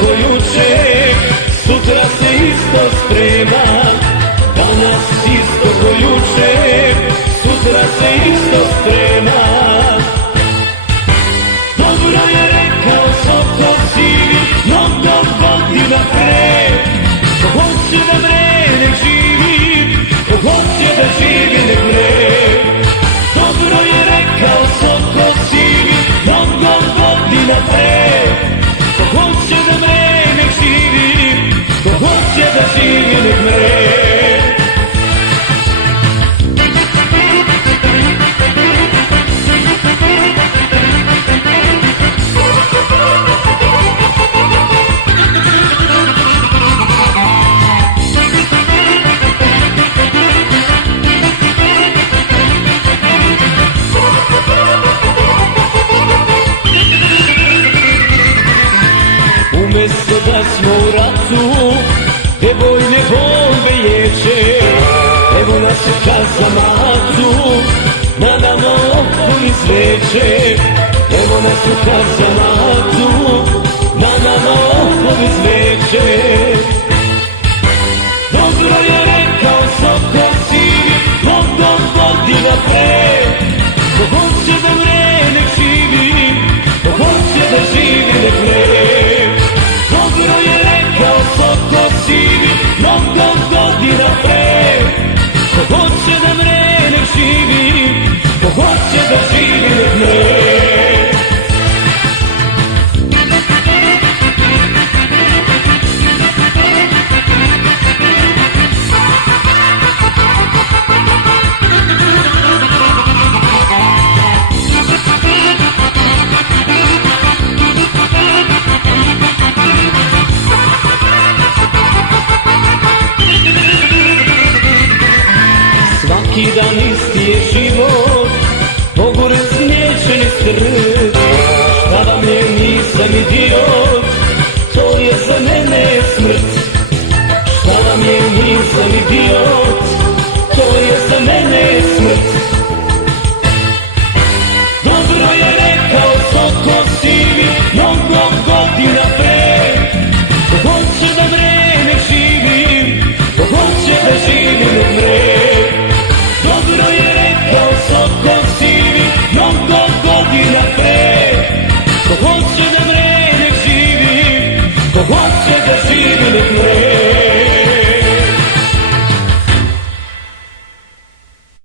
ko juče, sutra se isto sprema. Danas isto ko juče, sutra se isto sprema. Dobro je rekao Soko sivi, mnogo godina pre. Ko hoće da mre, nek živi, ko hoće da živi, nek mre. Dobro je rekao Soko sivi, mnogo godina pre. Ko hoće da mre, nek živi, ko hoće da živi, nek mre. Umesto da smo u ratu, gde vojne bombe ječe, evo nas u kazamatu, nadamo oko izveče. Evo nas u kazamatu, nadamo oko izveče. Dobro je rekao Soko sivi, mnogo godina pre. Ko hoće da mre, nek živi, ko hoće da živi, nek mre. Dobro je rekao Soko sivi, mnogo godina pre. Ko hoće da mre, nek živi, ko hoće da živi, nek mre. Svaki dan isti je život, pogorec neće ni strp. Šta vam je, nisam idiot, to je za mene smrt. Šta vam je, nisam idiot, to je za mene smrt. Dobro je rekao Soko sivi, mnogo godina pre. Ko hoće da mre, nek živi, ko hoće da živi, nek mre. Dobro je rekao Soko sivi, mnogo godina pre. Ko hoće da mre, nek živi, ko hoće da živi, nek mre.